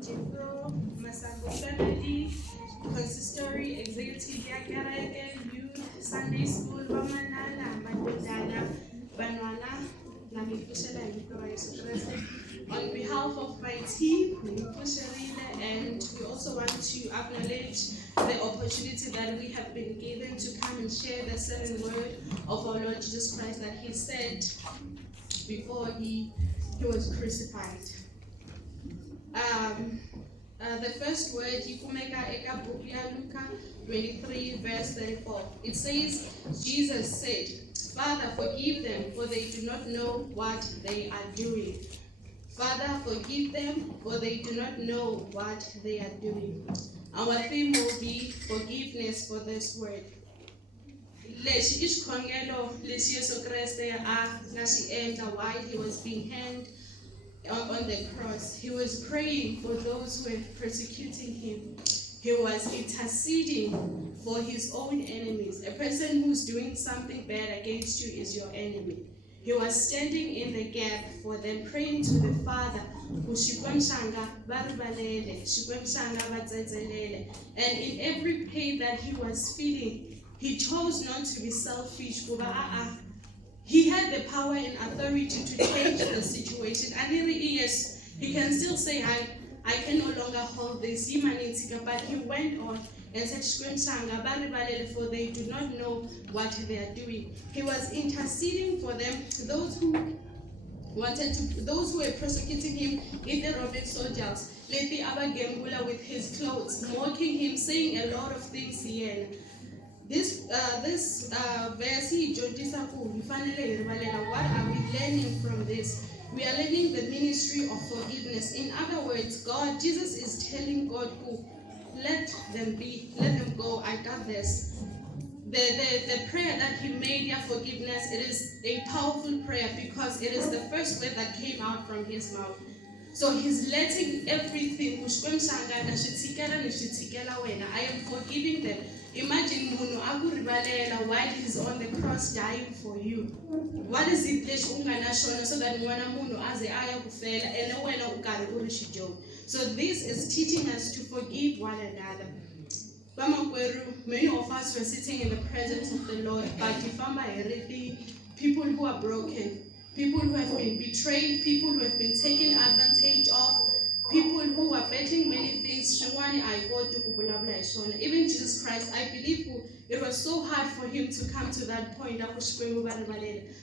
Jeffro, Masango family, consistory, executive yakereke, youth, Sunday school, Bamanala, Madodana, Banwana, Namipushela, and Yesu Christ. On behalf of my team, Nipusherile, and we also want to acknowledge the opportunity that we have been given to come and share the sermon word of our Lord Jesus Christ that He said before He was crucified. The first word, Yikumeka Eka Bukya Luka 23, verse 34. It says, Jesus said, Father, forgive them, for they do not know what they are doing. Father, forgive them, for they do not know what they are doing. Our theme will be forgiveness for this word. Lexi ixikhongelo lexi Yesu Kreste a nga xi endla while he was being hanged on the cross. He was praying for those who were persecuting him. He was interceding for his own enemies. A person who's doing something bad against you is your enemy. He was standing in the gap for them, praying to the Father. And in every pain that he was feeling, he chose not to be selfish. He had the power and authority to change the situation. And yes, he can still say, I can no longer hold this. But he went on and said, for they do not know what they are doing. He was interceding for them, those who were persecuting him, in the Roman soldiers. Leti abagembula with his clothes, mocking him, saying a lot of things here. This verse, what are we learning from this? We are learning the ministry of forgiveness. In other words, Jesus is telling God, let them go, I got this. The prayer that he made, forgiveness, it is a powerful prayer because it is the first word that came out from his mouth. So he's letting everything, I am forgiving them. Imagine while he's on the cross dying for you. What is it so that so this is teaching us to forgive one another. Many of us were sitting in the presence of the Lord, but people who are broken, people who have been betrayed, people who have been taken advantage of, people who are betting many things. Even Jesus Christ, I believe it was so hard for him to come to that point.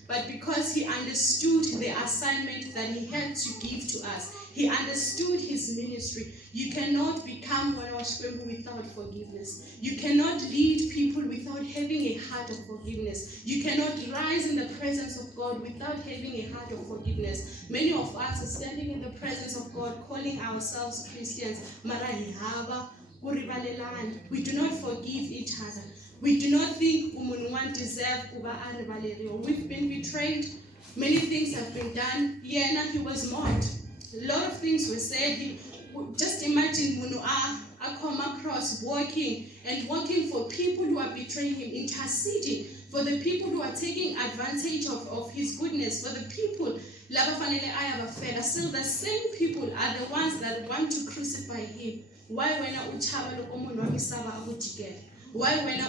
But because he understood the assignment that he had to give to us, he understood his ministry. You cannot become one without forgiveness. You cannot lead people without having a heart of forgiveness. You cannot rise in the presence of God without having a heart of forgiveness. Many of us are standing in the presence of God, calling ourselves Christians. We do not forgive each other. We do not think umuntu deserve kuba arivaleriwe. We've been betrayed. Many things have been done. He was mocked. A lot of things were said. Just imagine Munu come across walking for people who are betraying him, interceding for the people who are taking advantage of his goodness, for the people. Still, the same people are the ones that want to crucify him. Why when Why when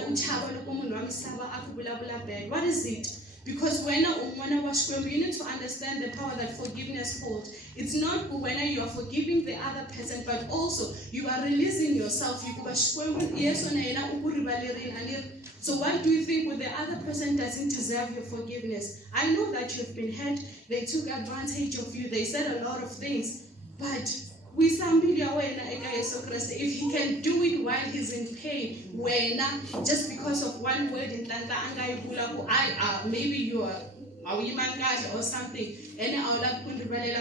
what is it? Because when you need to understand the power that forgiveness holds. It's not when you are forgiving the other person, but also you are releasing yourself. So what do you think when the other person doesn't deserve your forgiveness? I know that you've been hurt. They took advantage of you. They said a lot of things. But if he can do it while he's in pain, just because of one word in maybe you are or something, and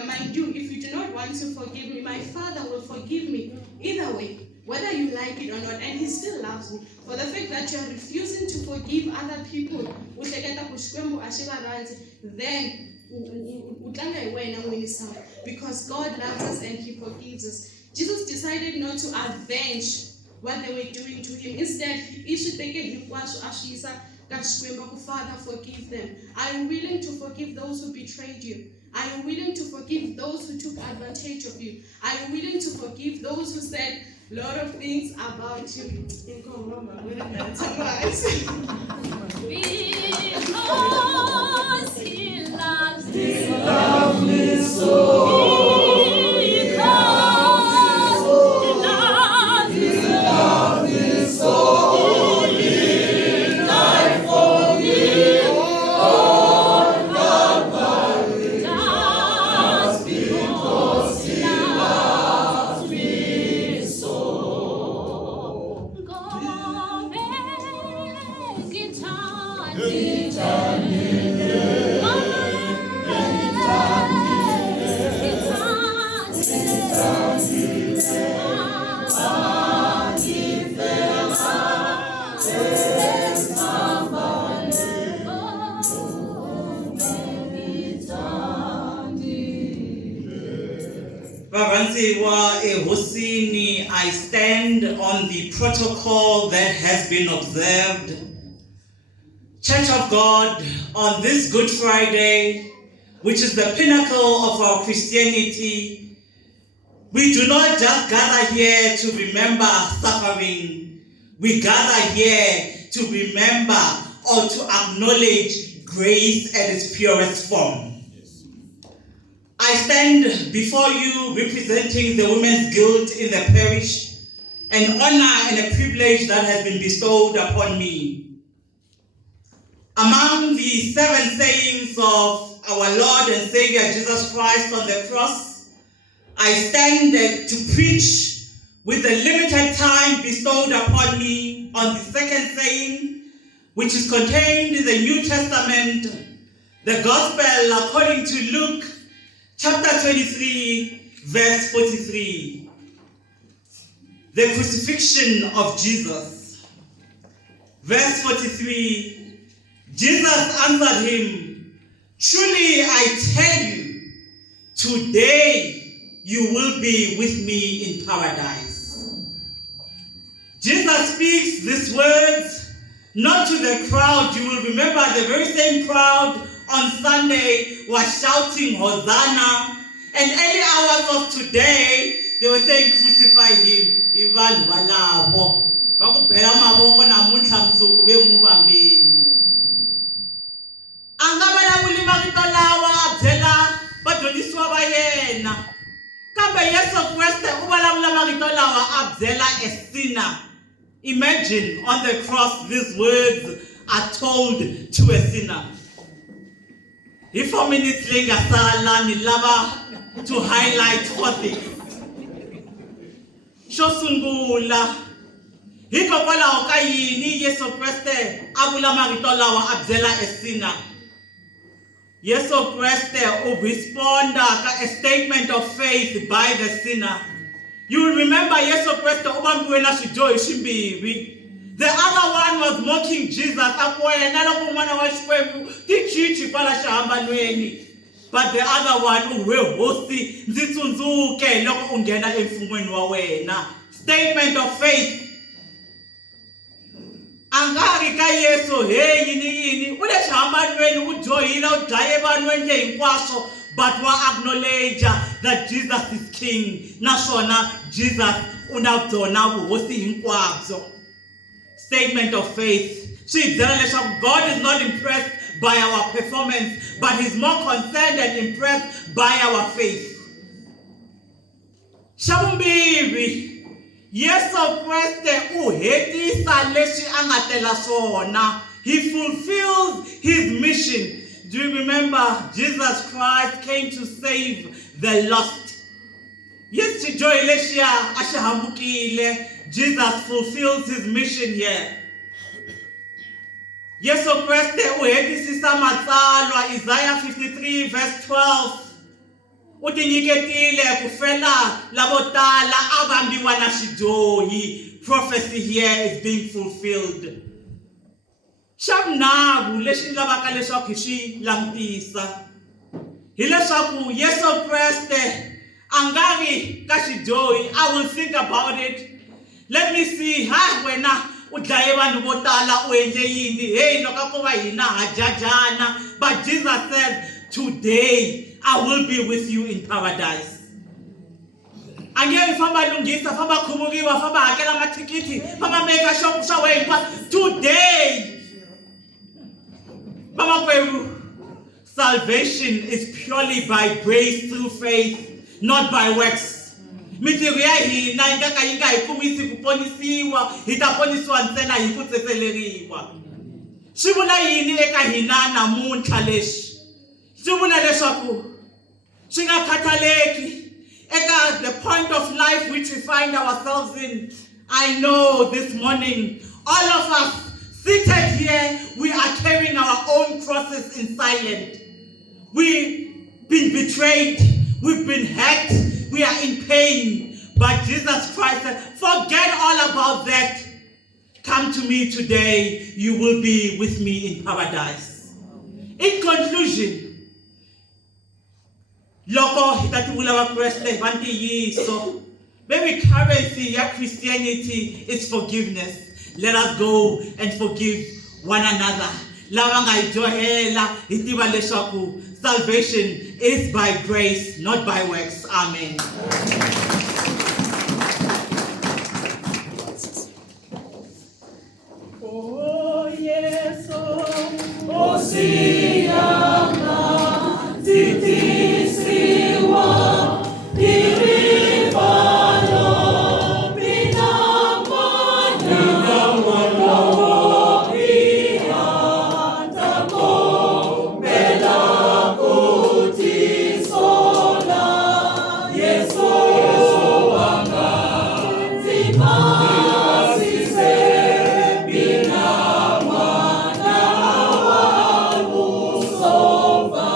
mind you, if you do not want to forgive me, my Father will forgive me either way, whether you like it or not, and he still loves me. For the fact that you are refusing to forgive other people, then because God loves us and he forgives us. Jesus decided not to avenge what they were doing to him. Instead, he should take him. Father, forgive them. Are you willing to forgive those who betrayed you? Are you willing to forgive those who took advantage of you? Are you willing to forgive those who said a lot of things about you. Because he loves me. He loves me so. I stand on the protocol that has been observed. Church of God, on this Good Friday, which is the pinnacle of our Christianity, we do not just gather here to remember suffering. We gather here to remember or to acknowledge grace at its purest form. I stand before you representing the Women's Guild in the parish, an honor and a privilege that has been bestowed upon me. Among the 7 sayings of our Lord and Savior Jesus Christ on the cross, I stand to preach with the limited time bestowed upon me on the 2nd saying, which is contained in the New Testament, the Gospel according to Luke, chapter 23, verse 43. The crucifixion of Jesus. Verse 43, Jesus answered him, "Truly I tell you, today you will be with me in paradise." Jesus speaks these words not to the crowd. You will remember the very same crowd on Sunday was shouting Hosanna, and early hours of today they were saying crucify him. Ivan walabo bakubhela amaboko namuhla msuku bemubambeni. Angabala kulima kitolawa abdela badoniswa bayena. Kambe Yesu Kriste ubalamula makitolawa abdela a sinner. Imagine on the cross these words are told to a sinner. If 4 minutes later, Sala nilava to highlight 4 things. Shosungula, hikokola okayini Yesu Kriste abula makitolawa abdela a sinner. Yesu Kriste responda a statement of faith by the sinner. You will remember Yesu Kriste ubambuela shijoy shimbibi. The other one was mocking Jesus. But the other one, statement of faith. Angari ka Yesu hey yini ule shamba nweni ujoyila udayeba nwenje inkwaso but wa acknowledge that Jesus is king. Nashona Jesus unabdona buhosi inkwaso. Statement of faith. God is not impressed by our performance, but he's more concerned and impressed by our faith. Shabumbiri. Yesu Kriste uhetisa leshi angatela sona. He fulfills his mission. Do you remember Jesus Christ came to save the lost? Yes, chijoy leshia ashahambukile. Jesus fulfills his mission here. Yesu Kriste uhetisisa matsalwa Isaiah 53 verse 12. Utinyiketile kufela labotala abambiwa na shijoyi. Prophecy here is being fulfilled. Shabnabu leshi labaka leshaku shi lamtisa. Hileshaku Yesu Kriste angari kashijoyi. I will think about it. Let me see wena udlayeba nubotala uenje yini. Hey nokakuba yina hajajana. But Jesus said, today I will be with you in paradise. Angeke famba lungisa, famba khumukiwa, famba hakela matikiti, famba make shop shawe. Today, Mama Peru, salvation is purely by grace through faith, not by works. Mitiria hi na ingaka inga ikumisi kuponisiwa, itaponiswa nsena ikutseseleriwa. Shibula yini eka hina namuntlha lexi. Shibula leswaku swi nga khataleki eka the point of life which we find ourselves in. I know this morning, all of us seated here, we are carrying our own crosses in silence. We've been betrayed, we've been hurt, we are in pain. But Jesus Christ said, forget all about that. Come to me today, you will be with me in paradise. In conclusion, loko hitatibula vakreste vanti yiso. Maybe currency ya Christianity is forgiveness. Let us go and forgive one another. Lavanga ijohela hitiba leswaku. Salvation is by grace, not by works. Amen. Oh yes, oh siyama titisiwa irifano binamana ihatako belakuti sola yeso wanga zibasise binamana walusova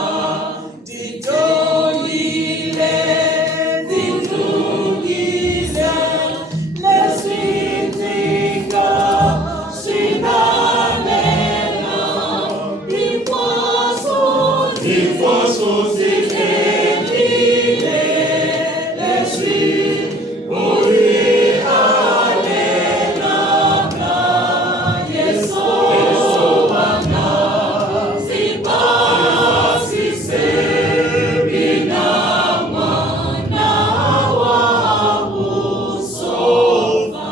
titoyile titungile leswitika swinalela tifoso zilendile leswi uyihalelaka yeso wanga zibasise binamana wabusova.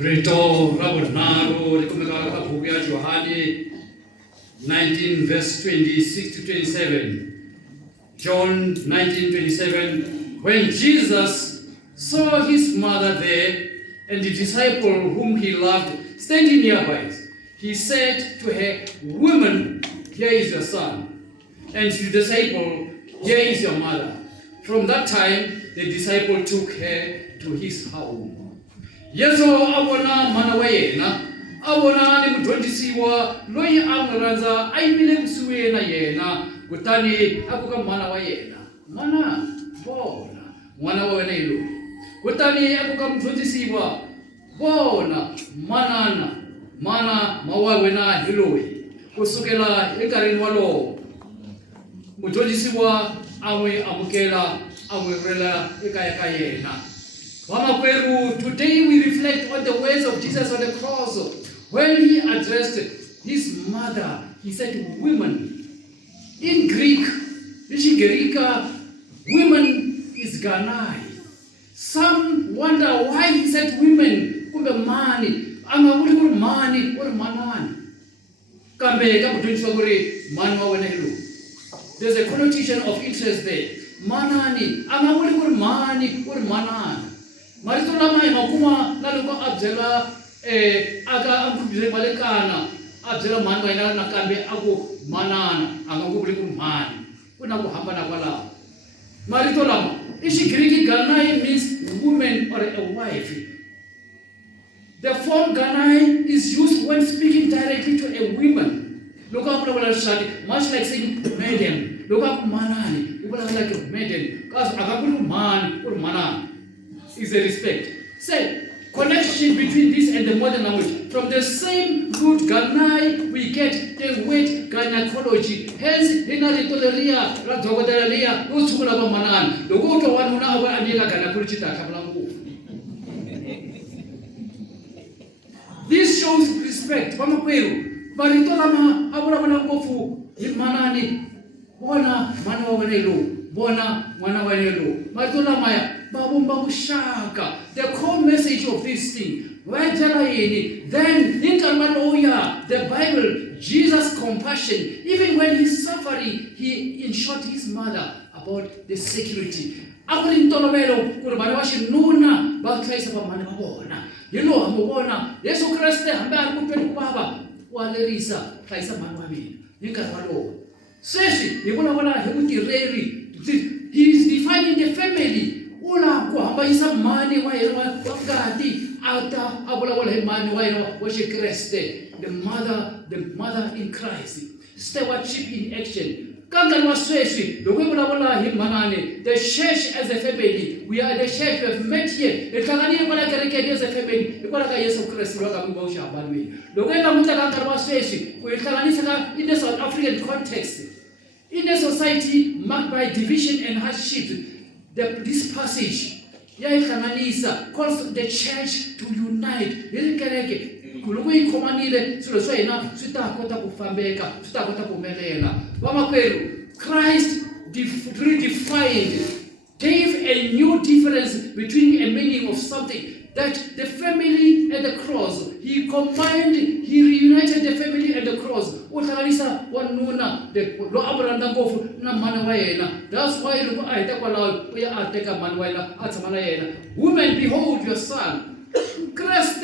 Rito Rabunaro, Rikumaka Kapuya Johani, 19 verse 26 to 27. John 19:27. When Jesus saw his mother there and the disciple whom he loved standing nearby, he said to her, Woman, here is your son. And to the disciple, here is your mother. From that time, the disciple took her to his home. Yesu abona mana wa yena, abona ni mudondisiwa loyi angaranza ayimile kusuwe na yena, kutani akuka mana wa yena. Mana bona mwana wa wena ilu. Kutani akuka mudondisiwa bona mana mawa wena iluwe. Kusukela enkareni walo mudondisiwa awe amukela awe rela ekaya yena. Mama Peru, today we reflect on the words of Jesus on the cross. When he addressed his mother, he said, women. In Greek, women is Ganai. Some wonder why he said women. Kumbe mani, ama uli kuri mani, uri manani. Kambe kabutunishwa kuri manwa wenelu. There's a connotation of interest there. Manani, ama uli kuri mani, uri manani. Marito lama makuma naluko abjela aga ambubile balekana abjela manwa ina nakambe ako manana angakubuli kumani kuna kuhambana kwala marito lama ishi Greek Ganai means woman or a wife. The form Ganai is used when speaking directly to a woman. Look up much like saying maiden. Look up manani, people are like a maiden because agakulu man or manana is a respect. Say, connection between this and the modern language. From the same root Ganai, we get the word gynecology. Hence, inaritoleria, radogodalia, usula manan. The go to one who now amiga gynecology. This shows respect. Mama Peru, Baritolama, Abramana Gofu, Manani, Bona, Manawanelu, Bona, Manawanelu, Martolamaya. babushaka. The core message of this thing. Then the Bible, Jesus' compassion, even when he's suffering, he instructed his mother about the security. Yesu Kriste ambaye alikupenda kubaba walerisa kaisa manwami ninkarwalo sesi nikuna hebutireri he is defining the family ula kuhamba isa mani wa yena wakati ata abola mani wa yena wa Kriste the mother in Christ stewardship in action. The church as a family, we are the church we have met here. The as a family, in the South African context, in a society marked by division and hardship, this passage calls the church to unite. Christ redefined, gave a new difference between a meaning of something. That the family and the cross, he combined, he reunited the family and the cross. That's why women, behold your son. Christ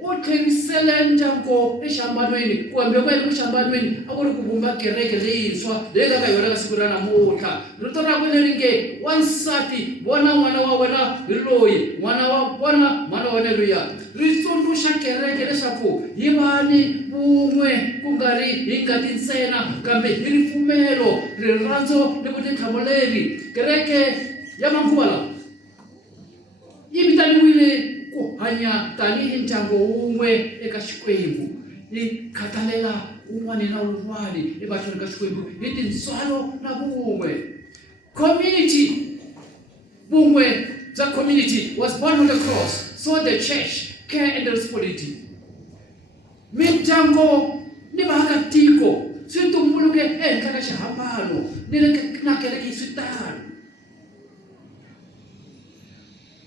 uthengiselenjango eshambanweni kuhambe kwenu eshambanweni akuri kubumba kereke leiswa lega kayora sikura namuka rutora kweleringe wansati bona mwana wa wena loyi mwana wa bona mwana wa neluya risundusha kereke leshapo yibani bumwe kungari ingati nsena kambe irifumelo riranzo lebutenthamoleri kereke yamankuwala yibitani wile hanya tani ntango umwe eka Xikwembu ikhathalela un'wana na un'wana ebathweni ka Xikwembu hi tintswalo na vun'we. Community vun'we bya community was born on the cross, so the church care and responsibility. Mindyangu ni vaakatiko swi tumbuluke ehenhla ka xihambano ni le na kereke swi tano.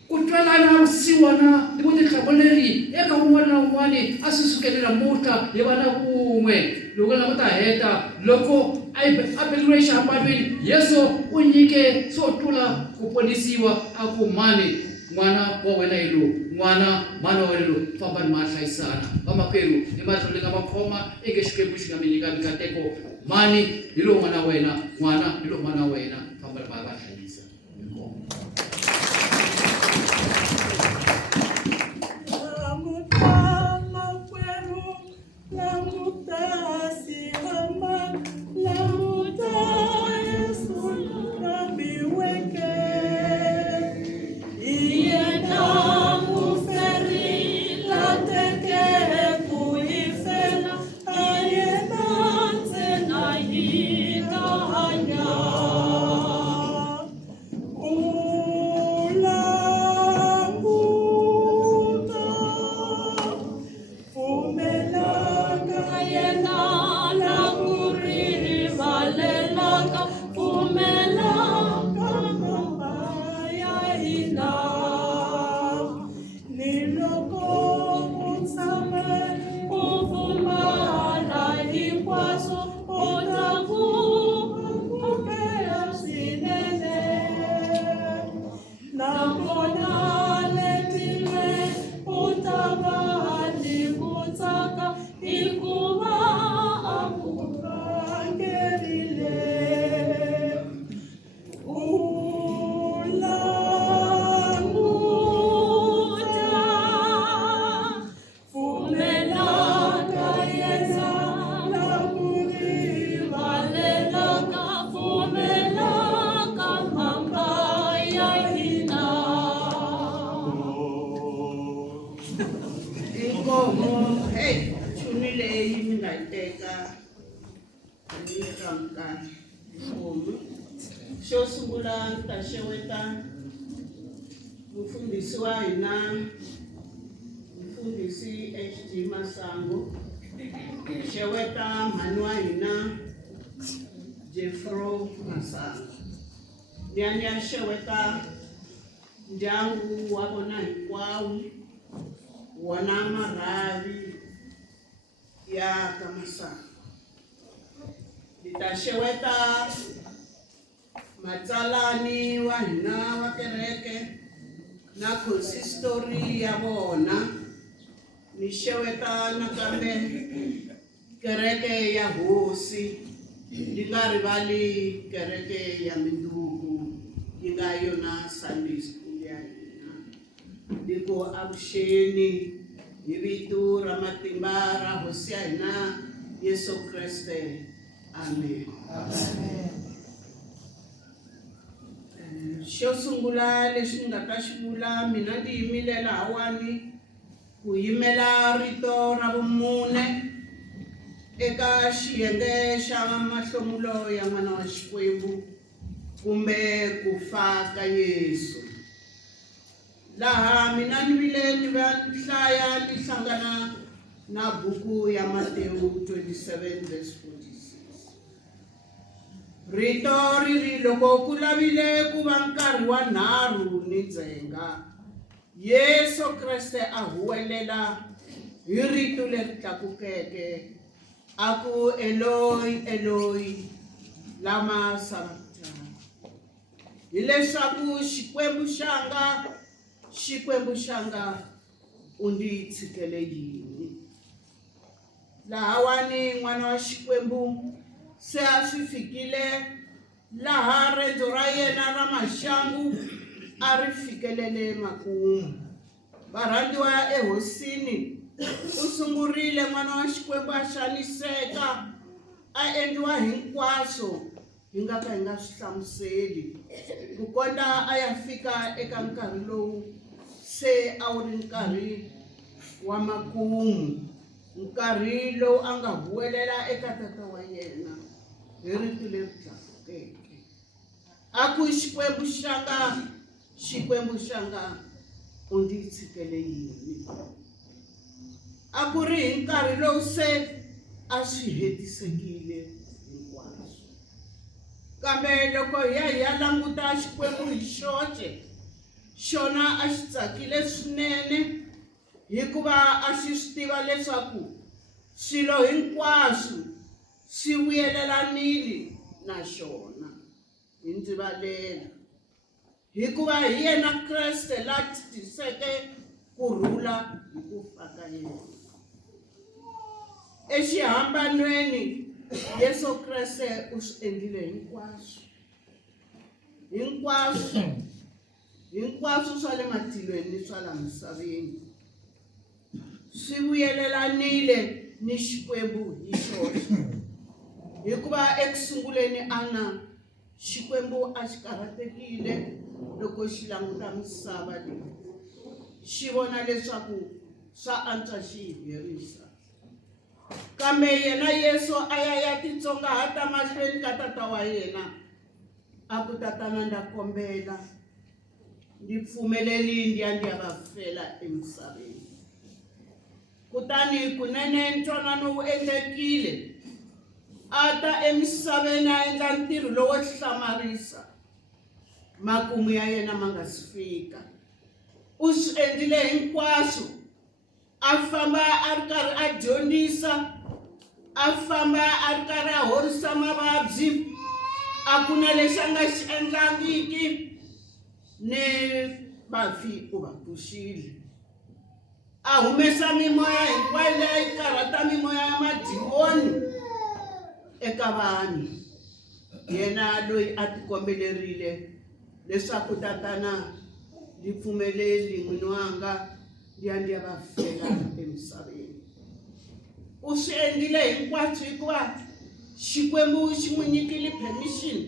Kutwalana usiwana ni vutihlamuleri eka un'wana na un'wana a swi sukelela muta hi vana vun'we loko lava ta heta loko a beliwe exihambanweni Yesu u nyike swo tlula ku ponisiwa a ku mani n'wana wa wena hi lowu n'wana mana wa wena lowu famba ni mahlayisana vamakwerhu ni mahlole nga makhoma eke Xikwembu xi nga mi nyika mikateko mani hi lowu n'wana wa wena n'wana hi lowu n'wana wa wena famba ni mahlayisa. Xo sungula ta xeweta mufundhisi wa hina mufundhisi HD Masango, xeweta mhani wa hina Jeffro Masango, ni xeweta ndyangu wa vona hinkwawo, wona marhavi ya ka Masangu. Ndzi ta xeweta matsalani wa hina wa kereke na consistori ya vona. Ni xeweta nakambe kereke ya hosi, ndi nga rivali kereke ya Mindugu yi nga yona Sunday school ya hina. Ndi ku avuxeni hi vito ra matimba ra hosi ya hina Yesu Kreste. Amen. Xo sungula lexi nga ta xi vula, mina ndi yimile lahawani ku yimela rito ra vumune eka xiyenge xa mahlomulo ya n'wana wa Xikwembu kumbe ku fa ka Yesu. Laha mina ni vile ni va ni hlaya ni hlangana na buku ya Matewu 27 verse 46. Rito riri loko ku lavile ku va nkarhi wa nharhu ni ndzhenga, Yesu Kreste a huwelela hi rito leri tlakukeke a ku Eloi Eloi lama sabachthani. Hileswaku Xikwembu xanga u ndzi tshikele yini. Lahawani n'wana wa Xikwembu se a swi fikile laha rendzo ra yena ra maxangu a ri fikelele makumu. Varhandziwa ehosini, u sungurile n'wana wa Xikwembu a xaniseka, a endliwa hinkwaswo hi nga ka hi nga swi hlamuseli, ku kondza a ya fika eka nkarhi lowu se a wu ri nkarhi wa makumu, nkarhi lowu a nga huwelela eka tata wa yena hi rito leri tlakukeke. A ku Xikwembu xanga u ndzi tshikele yini. A ku ri hi nkarhi lowu se a swi hetisekile hinkwaswo. Kambe loko hi ya languta Xikwembu hi xoxe, xona a xi tsakile swinene hikuva a xi swi tiva leswaku swilo hinkwaswo swi vuyelelanile na xona. Hi ndzi valela hikuva hi yena Kreste la tiseke kurhula hi ku fa ka yena. Exihambanweni Yesu Kreste u swi endlile hinkwaswo swa le matilweni ni swa la misaveni swi vuyelelanile ni Xikwembu hi xoxe. Hikuva ekusunguleni Xikwembu a xi karhatekile loko xi languta misava leyi, xi vona leswaku swa antswa xi yi herisa. Kambe yena Yesu a ya titsongahata mahlweni ka tata wa yena, a ku tatana nda kombela ndi pfumeleli ndi ya va fela emisaveni. Kutani kunene ntwanano wu endlekile, a ta emisaveni a endla ntirho lowo hlamarisa, makumu ya yena ma nga si fika. U swi endlile hinkwaswo, a famba a ri karhi a dyondzisa, a famba a ri karhi a horisa mavabyi, a ku na lexi a nga xi endlangiki, ni vafi u va pfuxile. A humesa mimoya hinkwayo leyi karhata mimoya ya madimoni eka vanhu. Yena loyi a tikombelerile leswaku tatana ndi pfumeleli n'wini wanga ndi ya va fela emisaveni. U swi endlile hinkwaswo hikuva Xikwembu xi n'wi nyikile permission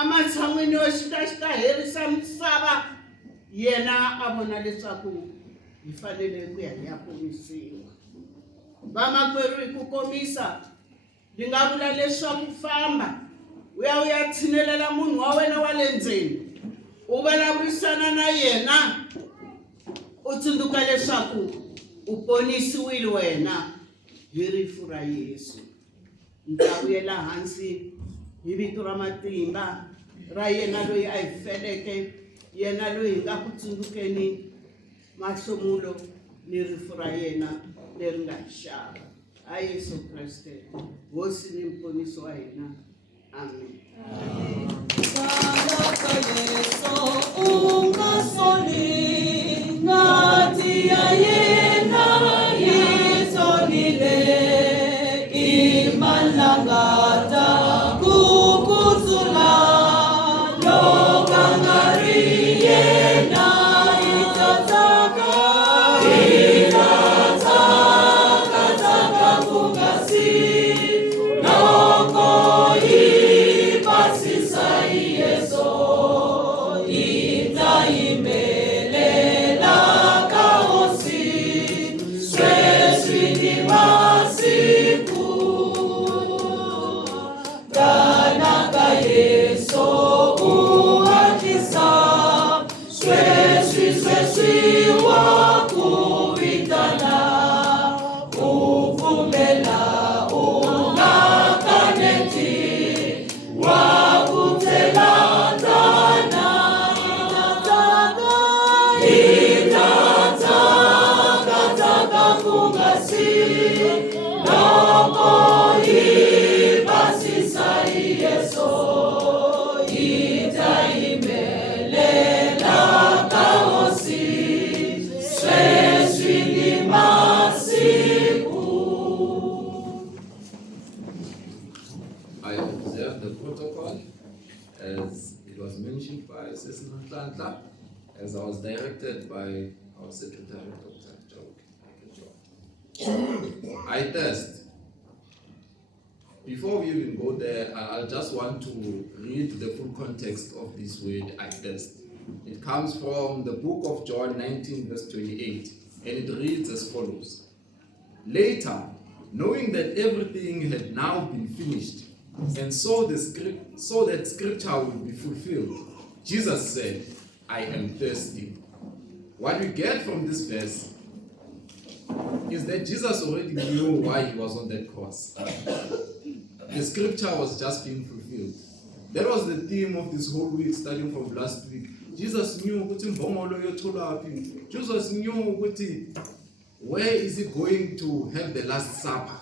ematshan'wini yo xi ta herisa misava. Yena a vona leswaku hi fanele ku ya hi ya komisiwa. Vamakwerhu hi ku komisa, ndi nga vula leswaku famba u ya tshinelela munhu wa wena wa le ndzeni, u vulavurisana na yena, u tsundzuka leswaku u ponisiwile wena hi rifu ra Yesu. Ndza vuyela hansi hi vito ra matimba ra yena loyi a hi feleke yena loyi hi nga ku tsundzukeni mahlomulo ni rifu ra yena leri nga xava. Ha Yesu Kreste, hosi ni mponisi wa hina. Amen. I observed the protocol as it was mentioned by Sis Nhlanhla, as I was directed by our Secretary, Dr. Joe. I test. Before we even go there, I just want to read the full context of this word, I test. It comes from the book of John 19, verse 28, and it reads as follows. Later, knowing that everything had now been finished, and so that scripture would be fulfilled, Jesus said, I am thirsty. What we get from this verse is that Jesus already knew why he was on that cross. The scripture was just being fulfilled. That was the theme of this whole week, starting from last week. Jesus knew Jesus knew where is he going to have the Last Supper.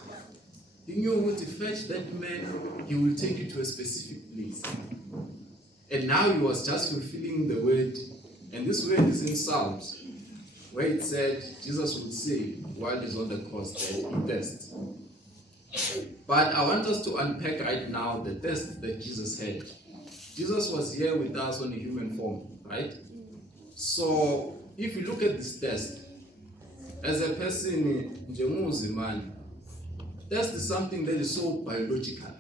He knew what to fetch that man, he will take you to a specific place. And now he was just fulfilling the word, and this word is in Psalms, where it said, Jesus would say, while he's on the cross, that he thirsts. But I want us to unpack right now the thirst that Jesus had. Jesus was here with us on a human form, right? So, if you look at this thirst, as a person, thirst is something that is so biological.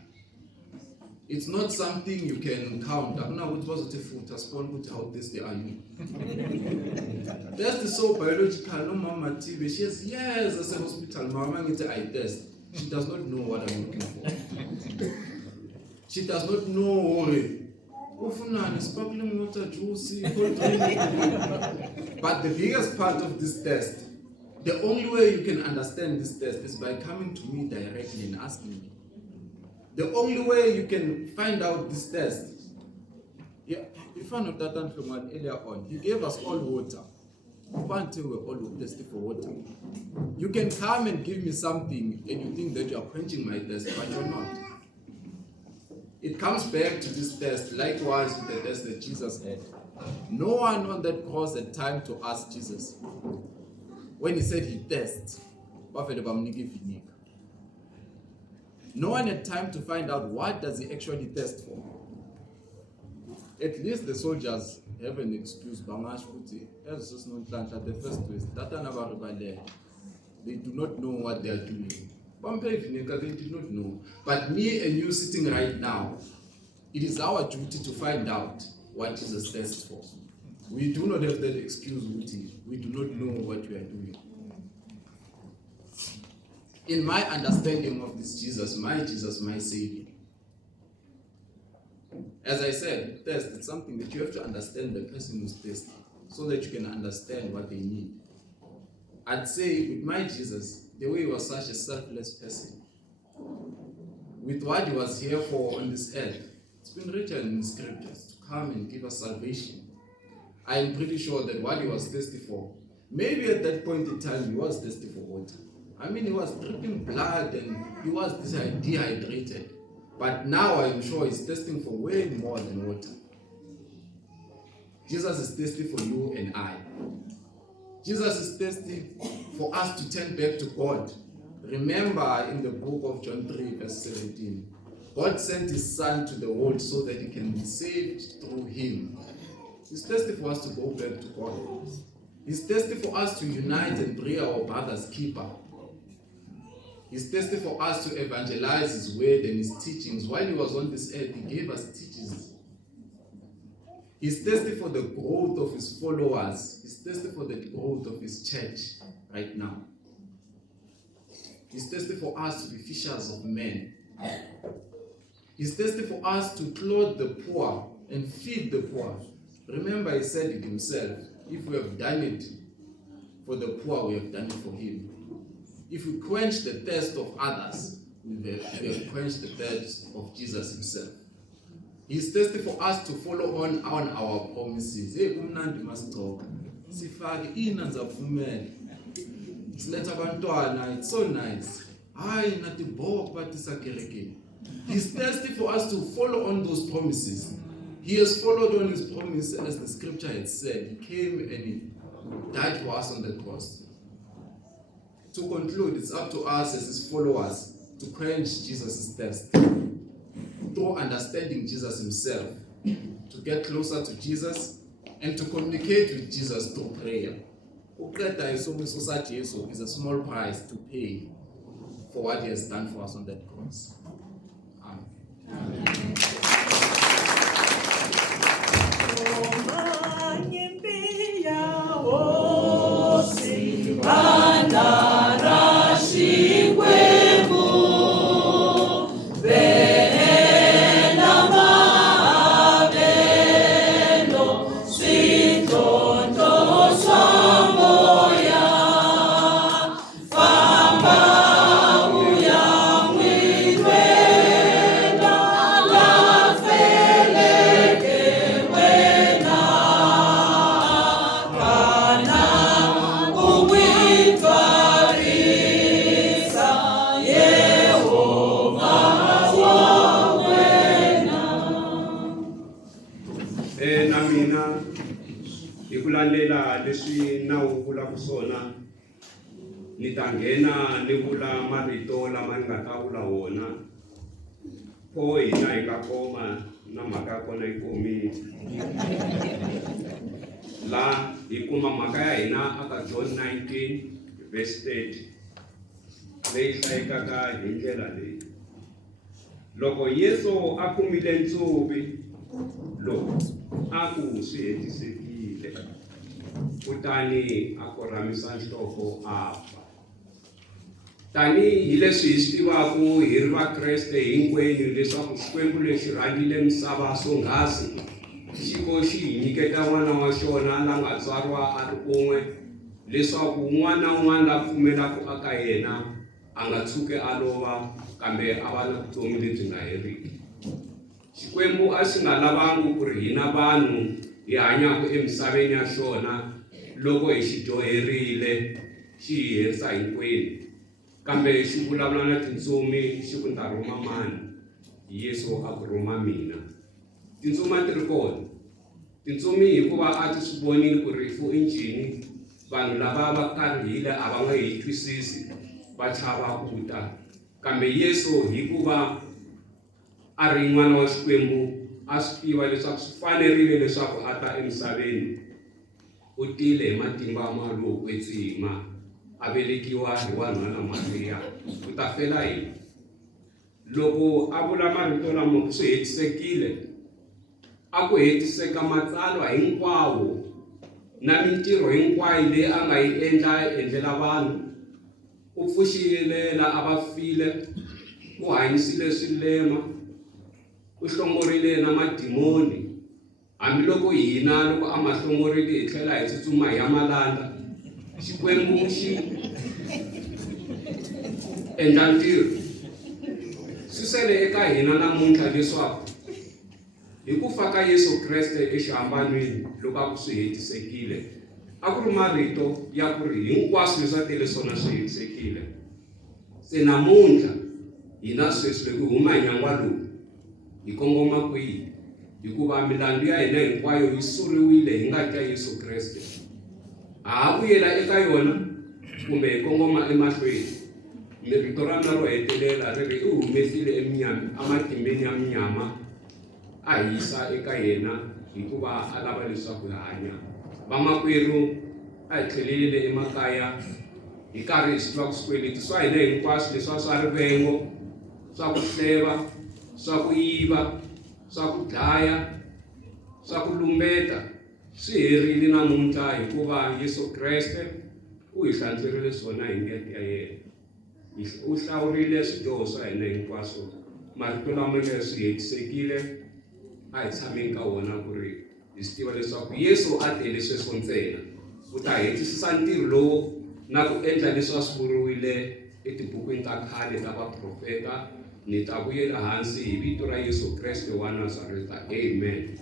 It's not something you can count. I don't know what was the food, how thirsty are you? Thirst is so biological. No mama TV, she says, yes, as a hospital, mama, I thirst. She does not know what I'm looking for. She does not know sparkling water, juicy, cold drink. But the biggest part of this test, the only way you can understand this test is by coming to me directly and asking me. The only way you can find out this test, in front of that one earlier on, he gave us all water. Until we're all thirsty for water. You can come and give me something and you think that you are quenching my thirst, but you're not. It comes back to this test, likewise with the test that Jesus had. No one on that cross had time to ask Jesus. When he said he thirsts, no one had time to find out what does he actually thirst for. At least the soldiers have an excuse. The first twist, they do not know what they are doing. They did not know. But me and you sitting right now, it is our duty to find out what Jesus thirsts for. We do not have that excuse. We do not know what we are doing. In my understanding of this Jesus, my Savior, as I said, thirst is something that you have to understand the person who's thirsty so that you can understand what they need. I'd say with my Jesus, the way he was such a selfless person, with what he was here for on this earth, it's been written in the scriptures to come and give us salvation. I'm pretty sure that what he was thirsty for, maybe at that point in time he was thirsty for water. I mean, he was dripping blood and he was dehydrated. But now I'm sure he's thirsting for way more than water. Jesus is thirsty for you and I. Jesus is thirsty for us to turn back to God. Remember in the book of John 3 verse 17, God sent his son to the world so that he can be saved through him. He's thirsty for us to go back to God. He's thirsty for us to unite and be our brother's keeper. He's thirsty for us to evangelize his word and his teachings. While he was on this earth, he gave us teachings. He's thirsty for the growth of his followers. He's thirsty for the growth of his church right now. He's thirsty for us to be fishers of men. He's thirsty for us to clothe the poor and feed the poor. Remember, he said it himself. If we have done it for the poor, we have done it for him. If we quench the thirst of others, we have quenched the thirst of Jesus himself. He's thirsty for us to follow on our promises. Hey, kumnandi masicoko. Sifake inanza vumela. Siletha abantwana, it's so nice. Hayi nathi bo batisa kerekeni. He's thirsty for us to follow on those promises. He has followed on his promise as the scripture had said. He came and he died for us on the cross. To conclude, it's up to us as his followers to quench Jesus' thirst through understanding Jesus himself, to get closer to Jesus and to communicate with Jesus through prayer. Uqeda isomiso saJesu is a small price to pay for what he has done for us on that cross. Amen. Leswi nawu vula kusona ni ta nghena ni vula marito lama ni nga ta vula wona po hina hi nga koma na mhaka kona yi komile la hi kuma mhaka ya hina aka John 19 verse 30 leyi hlayekaka hi ndlela leyi. Loko Yesu a kumile ntsuvi lowu a ku swi hetisekile, kutani a koramisa nhloko afa. Tanihi leswi hi swi tivaku hi ri vakreste hinkwenu leswaku Xikwembu lexi rhangile misava swonghasi xiko xi hi nyiketa n'wana wa xona la nga tswariwa a ri un'we leswaku un'wana na un'wana la pfumelaka aka yena a nga tshuki a lova kambe a va na vutomi lebyi nga heriki. Xikwembu a xi nga lavangi ku ri hina vanhu hi hanyaku emisaveni ya xona loko hi xi dyoherile xi hi herisa hinkwenu, kambe xi vulavula na tintsumi xi ku ni ta rhuma mani, Yesu a ku rhuma mina. Tintsumi a ti ri kona. Tintsumi hikuva a ti swi vonile ku rifu i ncini, vanhu lava va karhile a va nga hi twisisi va chava ku ta, kambe Yesu hikuva a ri n'wana wa Xikwembu a swi tiva leswaku swi fanerile leswaku a ta emisaveni. U tile hi matimba ma lowo kwetsima, a velekiwa hi wanuna Mariya ku ta fela hina. Loko a vula marito lama swi hetisekile, a ku hetiseka matsalwa hinkwawo na mintirho hinkwayo leyi a nga yi endlela vanhu. U pfuxile la a va file, u hanyisile swilema, u hlongorile na madimoni. Hambiloko hina loko a ma hlongorile hi tlhela hi tsutsuma hi ya malanda, Xikwembu xi endla ntirho. Swi sele eka hina namuntlha leswaku hi ku faka Yesu Kreste exihambanweni loko a ku swi hetisekile a ku ri marito ya ku ri hinkwaswo leswi a tele swona swi hetisekile. Se namuntlha hina sweswi loko hi huma hi nyangwa lowu hi kongoma kwihi hikuva milandzu ya hina hinkwayo yi suriwile hi ngati ya Yesu Kreste. Ha vuyela eka yona kumbe hi kongoma emahlweni. Rito ra mina ro hetelela ri ri u humesile ematimbeni ya munyama a hisa eka yena hikuva a lava leswaku hi hanya. Vamakwerhu a hi tlhelelile emakaya hi karhi hi swi twa ku swikweleti swa hina hinkwaswo leswi swa rivengo, swa ku hleva, swa ku yiva, swa ku dlaya, swa ku lumbeta swi herile namuntlha hikuva Yesu Kreste u hi hlantswerile swona hi ngati ya yena. U hlawurile swidyoho swa hina hinkwaswo. Marito lama leswi hetisekile a hi tshameni ka wona ku ri hi swi tiva leswaku Yesu a tele sweswo ntsena u ta hetisisa ntirho lowu na ku endla leswi a swi vuriwile etibukwini ta khale ta vaprofeta. Ni ta vuyela hansi hi vito ra Yesu Kreste wa Nazareta. Amen.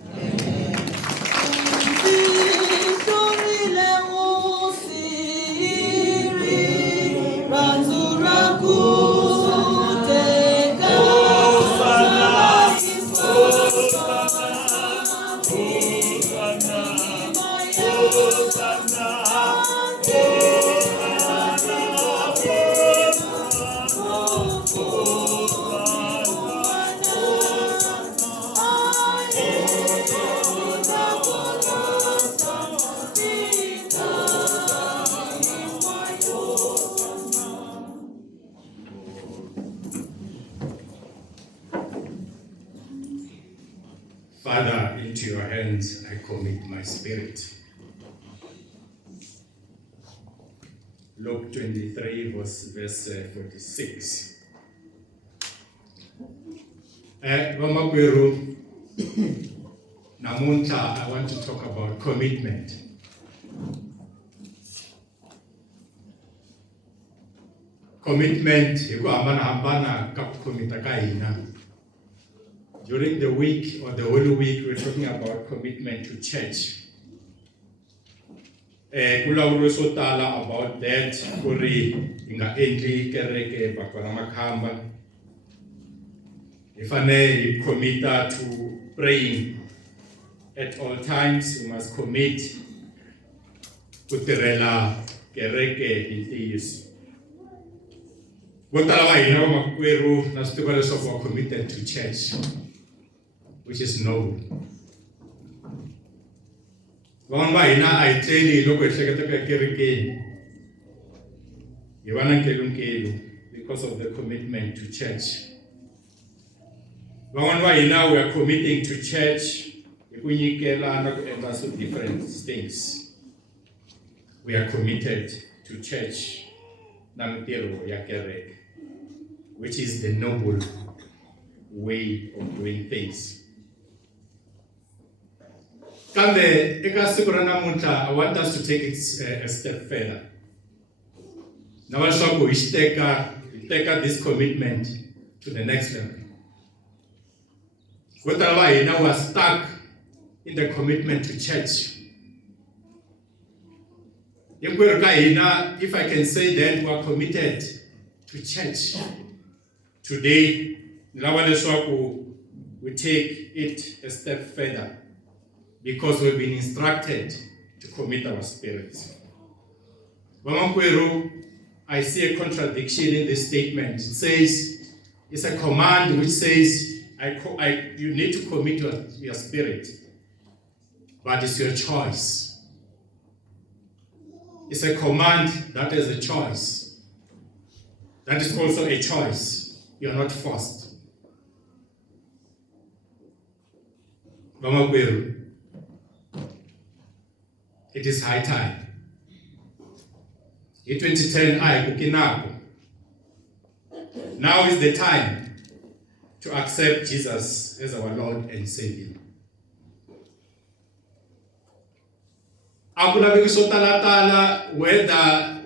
Father, into your hands I commit my spirit. Luke 23, verse 46. Vamakwerhu, namuntlha I want to talk about commitment. Commitment hi ku hambanahambana ka ku commita ka hina. During the week or the whole week, we're talking about commitment to church. Kulawuriwe swo tala about that, ku ri hi nga endli kereke bakwa ra makhamba. Hi fanele hi commita to praying at all times. We must commit ku tirhela kereke hi ntiyiso. Vo tala va hina vamakwerhu na swi tiva leswaku va committed to church, which is noble. Van'wana va hina a hi tleli loko hi hleketa ku ya kerekeni. Hi va na nkelunkelu because of the commitment to church. Van'wana va hina we are committing to church hi ku nyikela na ku endla so different things. We are committed to church na mintirho ya kereke, which is the noble way of doing things. Kambe eka siku ra namuntlha I want us to take it a step further. Na va leswaku hi teka this commitment to the next level. Vo tala va hina we are stuck in the commitment to church. Hinkwerhu ka hina, if I can say that, we are committed to church. Today, ni lava leswaku we take it a step further, because we've been instructed to commit our spirits. Vamakwerhu, I see a contradiction in this statement. It says, it's a command which says, you need to commit your spirit, but it's your choice. It's a command that is a choice. That is also a choice. You are not forced. Vamakwerhu, it is high time. In 2010, now is the time to accept Jesus as our Lord and Savior. Akulaveki swo talatala whether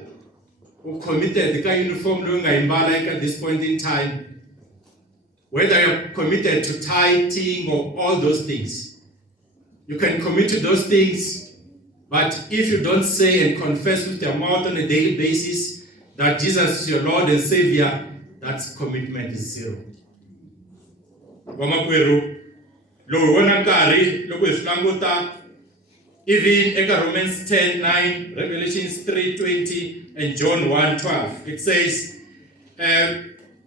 u committed ka uniform loyi nga yimbala eka this point in time, Whether you're committed to tithing or all those things, you can commit to those things, but if you don't say and confess with your mouth on a daily basis that Jesus is your Lord and Savior, that commitment is zero. Vamakweru, lo wona nkarhi loko hi swi languta even in Romans 10:9, Revelations 3:20, and John 1:12, it says,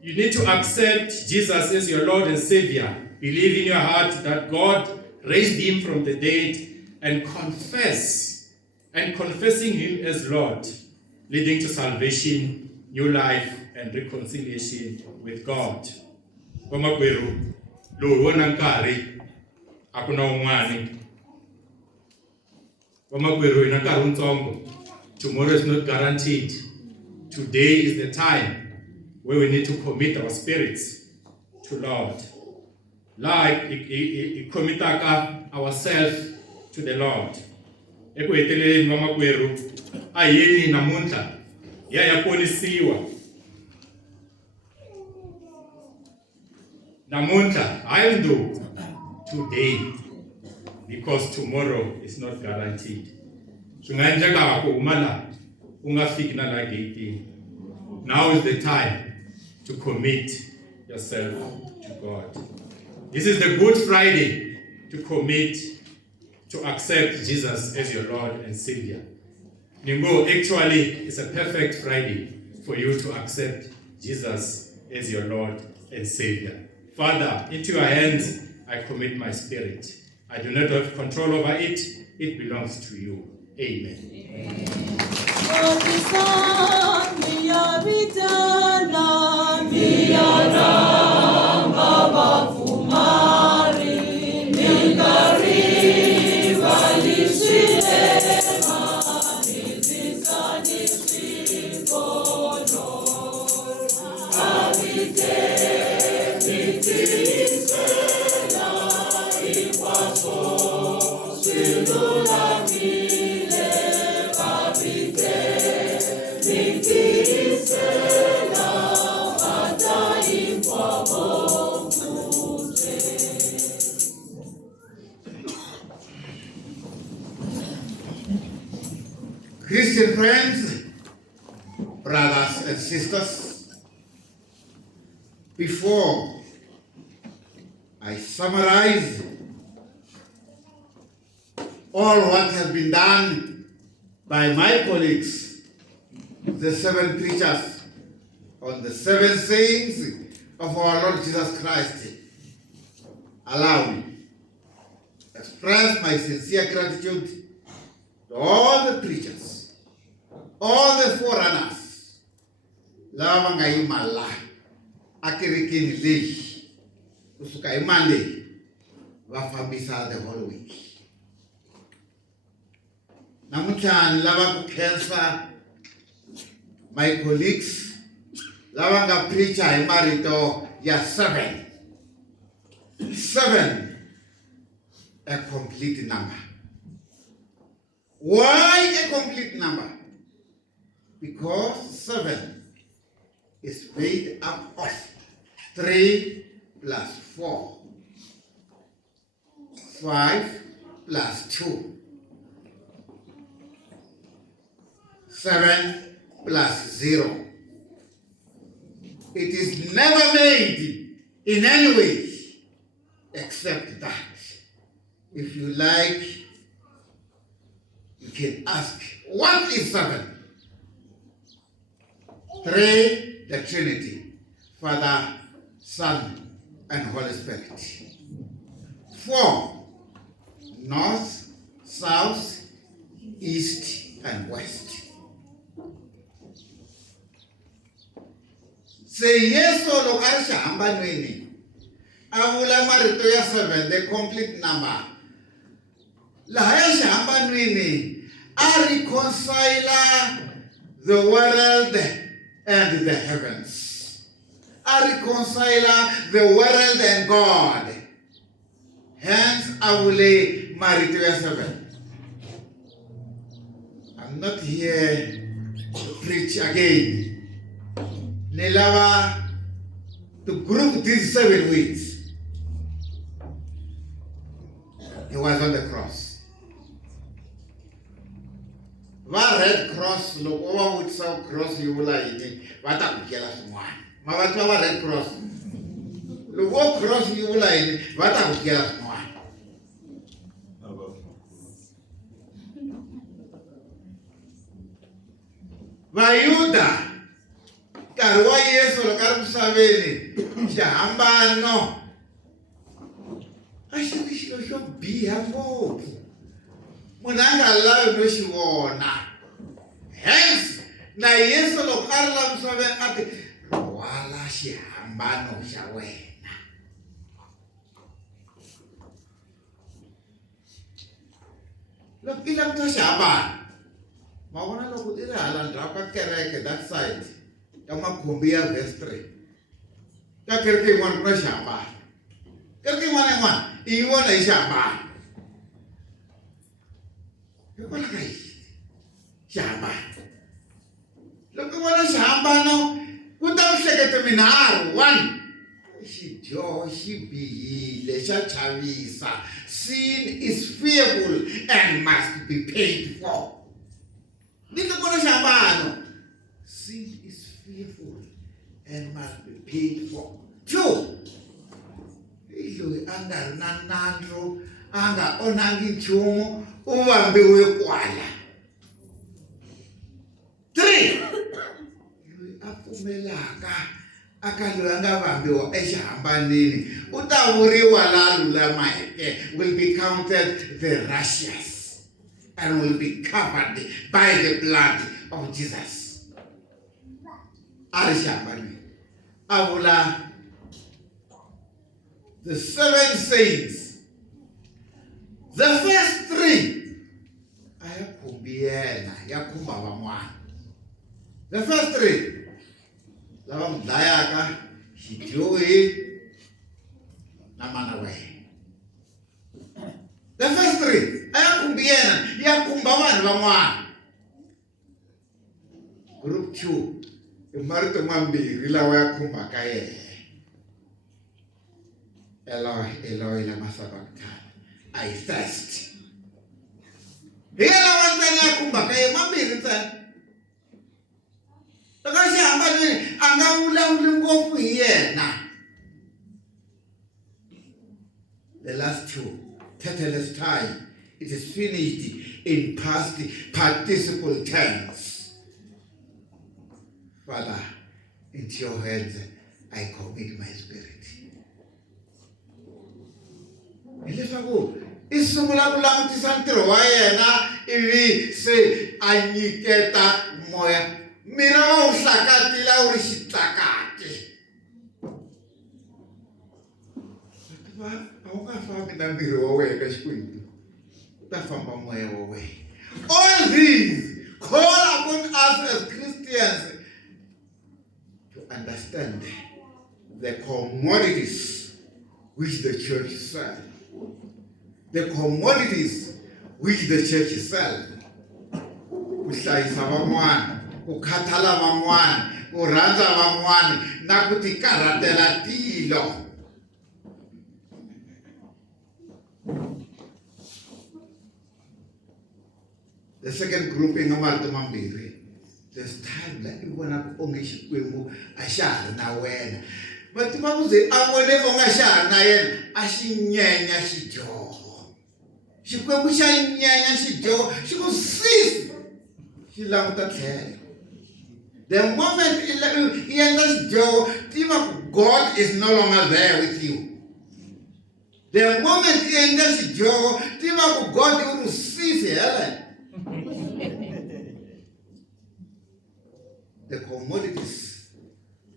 you need to accept Jesus as your Lord and Savior. Believe in your heart that God raised him from the dead, and confess. And confessing him as Lord, leading to salvation, new life, and reconciliation with God. Vamakweru, lo wona nkarhi akuna un'wana. Vamakweru ina nkarhi wutsongo. Tomorrow is not guaranteed. Today is the time where we need to commit our spirits to Lord. Like commitaka ourselves to the Lord. Eku heteleleni vamakweru, ayeni namuntlha ya ponisiwa. Namuntlha, I'll do today, because tomorrow is not guaranteed. Swingaendleka ku huma la ungafiki na la gate. Now is the time to commit yourself to God. This is the Good Friday to commit, to accept Jesus as your Lord and Savior. Ningo, actually, it's a perfect Friday for you to accept Jesus as your Lord and Savior. Father, into your hands I commit my spirit. I do not have control over it. It belongs to you. Amen. Christian friends, brothers and sisters, before I summarize all what has been done by my colleagues, the 7 preachers, on the 7 sayings of our Lord Jesus Christ, allow me to express my sincere gratitude to all the preachers, all the forerunners, lava nga yima la akerekeni leyi kusuka hi Monday va fambisa the whole week. Namuntlha ni lava ku khensa my colleagues lava nga preacha hi marito ya 7. 7, a complete number. Why a complete number? Because 7 is made up of 3 plus 4, 5 plus 2, 7 plus 0. It is never made in any way except that. If you like, you can ask, what is 7? 3, the Trinity, Father, Son, and Holy Spirit. 4, North, South, East, and West. Se Yesu loko a ri xihambanweni a vula marito ya 7, the complete number. Laha ya xihambanweni a reconcile the world and the heavens. A reconcile the world and God. Hence a vule marito ya 7. I'm not here to preach again. Nilava to group these 7 weeks. He was on the cross. Va Red Cross, loko va vutisa cross yi vula yini, va ta ku byela swin'wana. Ma va twa va Red Cross. Loko cross yi vula yini, va ta ku byela swin'wana. Vayuda, nkarhi wa Yesu loko a ri misaveni, xihambano a xi ri xilo xo biha ngopfu. Munhu a nga lavi no xi vona. Hence, na Yesu loko a ri laha misaveni a ti rhwala xihambano xa wena. Loko i languta xihambano, ma vona loko i ri hala ndzhaku ka kereke that side ka makhumbi ya verse 3. Ka kereke yin'wana ku na xihambano. Kereke yin'wana yin'wana i yi vona hi xihambano. Hikwalaho ka yini? Xihambano. Loko i vona xihambano ku ta miehleketo minharhu. 1, xidyoho xi bihile xa chavisa. Sin is fearful and must be paid for. Ni ta vona xihambano. Sin is fearful and must be paid for. 2, loyi a nga ri na nandzu, a nga onhangi nchumu, u vambiwe kwala. 3, loyi a pfumelaka aka loyi a nga vambiwa exihambaneni, u ta vuriwa laha lulameke, will be counted the righteous and will be covered by the blood of Jesus. A ri xihambaneni. A vula the 7 saints. The first 3 a ya khumbi yena, ya khumba van'wana. The first 3 lava n'wi dlayaka, xidyohi na mana wa yena. The first 3 a ya khumbi yena, ya khumba vanhu van'wana. Group 2 i marito mambirhi lawa ya khumbaka yena. Eloi, Eloi, lama sabachthani. I thirst. Hela wantsani ya khumbaka yena, mambirhi ntsena. Loko xihambanile a nga vulavuli ngopfu hi yena. The last 2, tetelestai, it is finished in past participle tense. Father, into your hands I commit my spirit. Hileswaku i sungula ku langutisa ntirho wa yena ivi se a nyiketa moya. Mina va wu hlakatile a wu ri xitlakati. A wu nga fambi na miri wa wena ka Xikwembu, u ta famba moya wa wena. All these call upon us as Christians to understand the commodities which the church sells. The commodities which the church sells. Ku hlayisa van'wana, ku khathala van'wana, ku rhandza van'wana, na ku ti karhatela tilo. The second grouping of marito mambirhi. There's time la i vona ku onge Xikwembu a xa ha ri na wena. But va ku ze a vone onga xa ha ri na yena, a xi nyenya xidyoho. Xikwembu xa nyenya xidyoho, xi ku sisi, xi languta tlhelo. The moment i endla xidyoho, tiva ku God is no longer there with you. The moment i endla xidyoho, tiva ku God u ku sisi hele. The commodities